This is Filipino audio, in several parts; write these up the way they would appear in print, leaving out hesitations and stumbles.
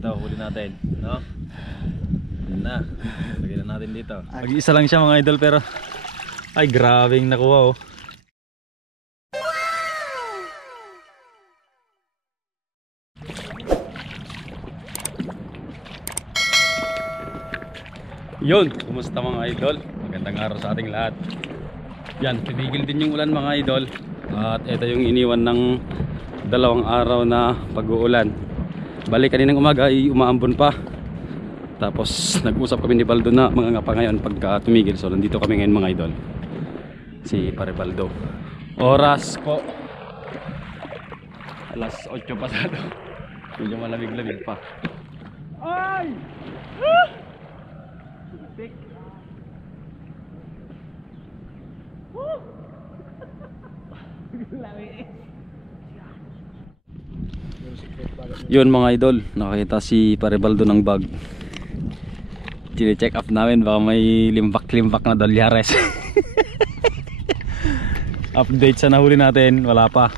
Ito, huli natin, no? Yun na. Lagyan na natin dito. Mag-iisa lang siya mga idol pero ay grabeng nakuha oh. Yun, kumusta mga idol? Magandang araw sa ating lahat. Yan, tumigil din yung ulan mga idol. At ito yung iniwan ng 2 araw na pag-uulan. Balik kaninang umaga ay umaambon pa. Tapos nag-usap kami ni Baldo na mga ngapa ngayon pagka tumigil. So nandito kami ngayon mga idol. Si Pare Baldo. Oras po alas 8 pasado. Medyo malamig-lamig pa. Ay! Yun mga idol, nakakita si Pare Baldo ng bag. Chine-check up namin baka may limbak-limbak na dolyares. Update sa nahuli natin, wala pa.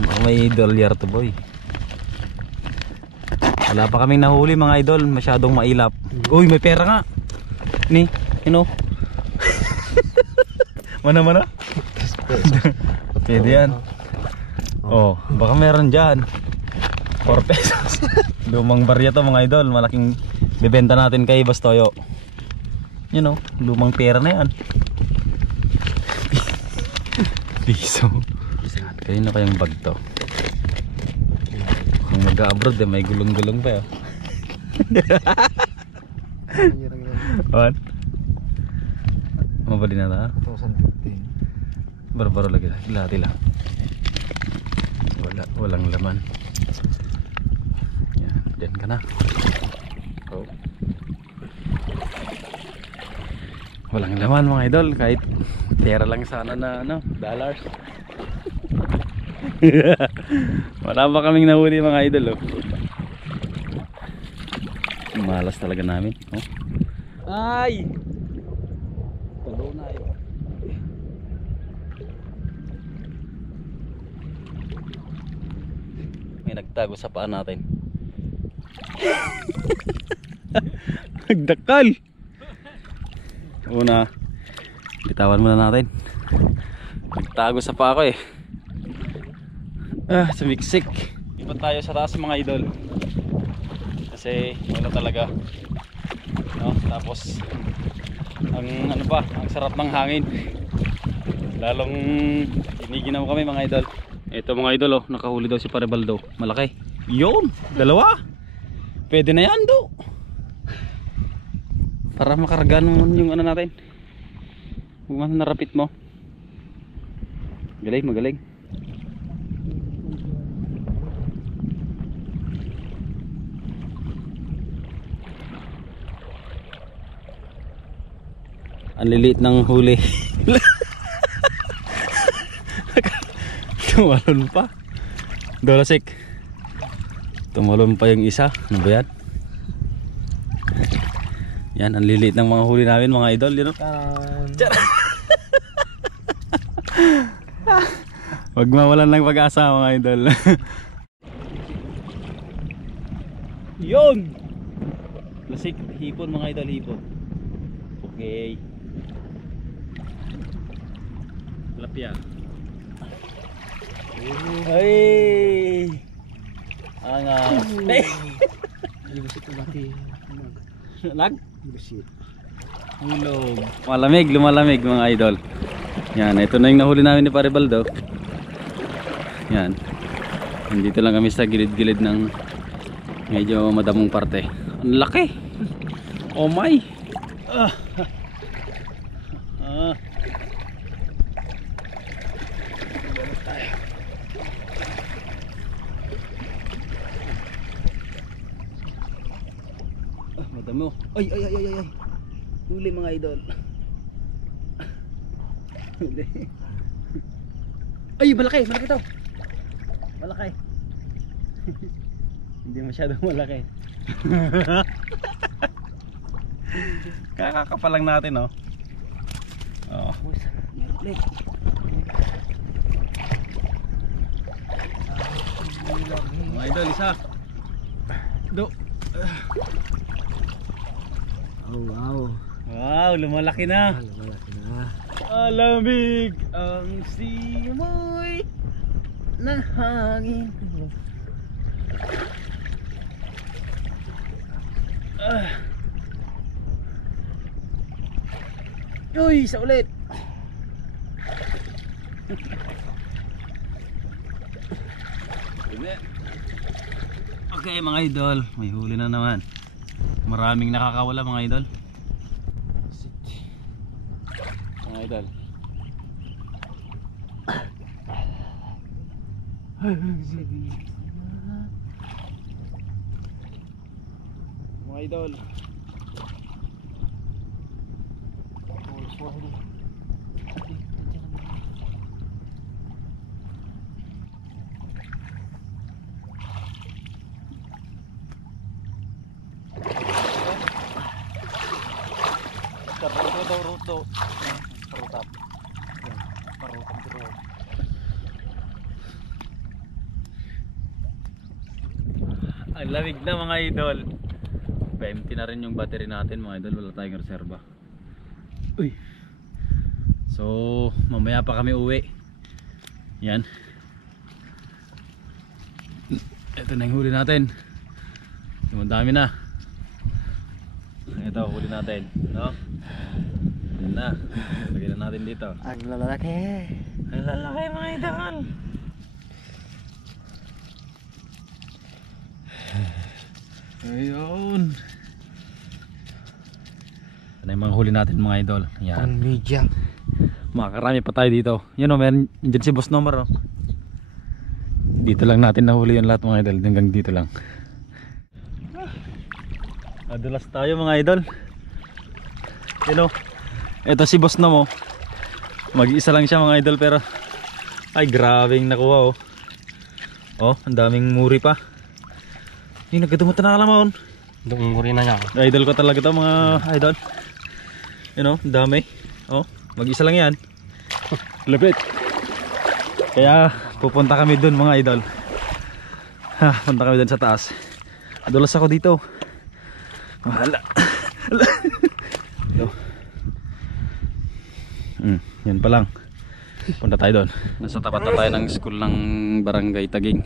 Baka may dolyar to boy. Wala pa kaming nahuli mga idol, masyadong mailap. Uy, may pera nga. Ni, you know. Mana-mana? Pwede yan. Oh, baka meron dyan 4 pesos. Lumang barya to mga idol. Malaking bibenta natin kay Bastoyo. You know, lumang pera na yan. Piso. Kaya na kayang bag to. Kung mag-abroad may gulong-gulong pa yun. What? Mabali na ta? 2015. Baro-baro lagi lahati lang. Walang laman. Yan, dyan ka na. Oh. Walang laman mga idol, kahit pera lang sana na ano, dollars. Wala pa kaming nahuli mga idol oh. Malas talaga namin oh. Ay! Tulo na ito. May nagtago sa paa natin. Nagdakal. Una, bitawan muna natin. Nagtago sa paa ko eh. Sumiksik. Iba tayo sa taas mga idol. Kasi wala talaga. No? Tapos ang ano pa, ang sarap ng hangin. Lalong iniginaw kami mga idol. Ito mga idol oh, nakahuli daw si Pare Baldo. Malaki. Yun, 2. Pwede na yan do. Para makarga naman yung ano natin. Kung narapit mo. Galing, magaling. Ang liliit ng huli. Tumalon pa. Dolasik. Tumalon pa yung isa. Ano ba yan? Yan, ang liliit ng mga huli namin mga idol. You know? Wag mawalan ng pag-asa mga idol. Yun! Lasik, hipon mga idol, hipon. Okay. Tilapia. Ay! Angas. Lag? Hulog. Malamig, lumalamig mga idol. Yan, ito na yung nahuli namin ni Pare Baldo. Yan. Nandito lang kami sa gilid-gilid ng medyo madamong parte. Ang laki. Oh my. Madamo. Ay. Huli mga idol. Ay, malaki to. Malaki. Hindi masyadong malaki. Kakakapa lang natin oh. Oh. Mga idol, isa. Do. Oh, wow. Wow, lumalaki na. Lumalaki na. Alamig ang simoy ng hangin. Uy, isa ulit. Okay mga idol, may huli na naman. Maraming nakakawala mga idol. Mga idol. Mga idol. Ruto. Parutap. Parutap dito. Ang lamig na mga idol. Pa-empty na rin yung battery natin mga idol, wala tayong reserba. Uy. So, mamaya pa kami uwi. Yan. Ito na yung huli natin. Yung dami na. Ito, huli natin, no? Yan na. Lagyan na natin dito. Ang lalaki. Ang lalaki mga idol. Ayun. Ano yung mga huli natin mga idol? Yan. Ang media. Makakarami pa tayo dito. Yan o, meron dyan si Boss Nomar o. Dito lang natin nahuli yung lahat mga idol. Hanggang dito lang. Nadulas tayo mga idol. Yan o. Ito si Boss Nom o. Mag-iisa lang siya mga idol pero ay grabeng nakuha o. Oh, ang daming muri pa. Yung nagkadumutan na kalamon. Doon muri na niya. Idol ko talaga to mga idol. You know, dami. Oh, mag-isa lang yan. Lapit. Kaya pupunta kami dun mga idol. Ha, punta kami dun sa taas. Adulas ako dito. Mahala. Yan pa lang. Punta tayo doon. Nasa tapat na tayo ng school ng Barangay Taging.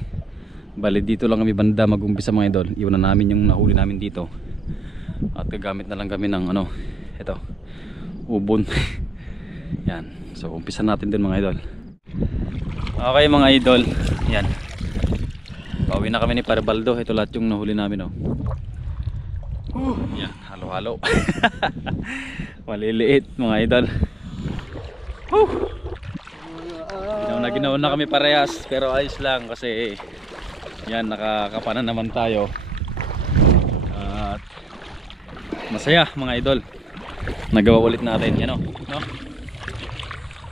Bali dito lang kami banda mag-umpisa mga idol. Iwan na namin yung nahuli namin dito. At gagamit na lang kami ng ano, ito, ubon. Yan. So umpisa natin din mga idol. Okay mga idol. Yan. Pauwi na kami ni Paribaldo. Ito lahat yung nahuli namin oh. Yan, halo-halo. Maliliit mga idol. Ginawa na kami parehas pero ayos lang kasi yan nakakapanan naman tayo. At masaya mga idol. Nagawa ulit natin yan o, no?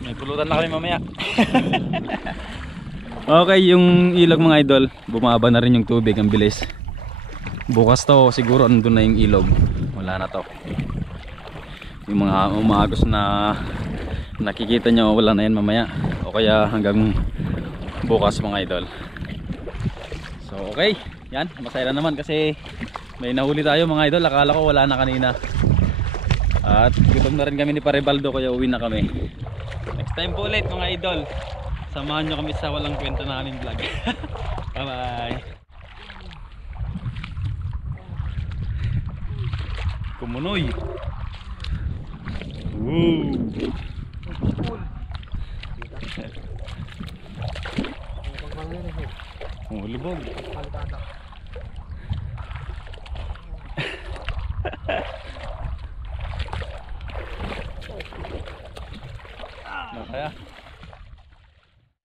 May pulutan na kami mamaya. Okay, yung ilog mga idol, bumaba na rin yung tubig, ang bilis. Bukas to siguro andun na yung ilog. Wala na to. Yung mga umagos na nakikita nyo wala na yan mamaya. O kaya hanggang bukas mga idol. So okay, yan, masaya na naman kasi may nahuli tayo mga idol. Akala ko wala na kanina. At gutom na rin kami ni Paribaldo kaya uwi na kami. Next time po ulit mga idol. Samahan nyo kami sa walang kwenta na aming vlog. Bye bye. Kumunoy. Oh, lubog.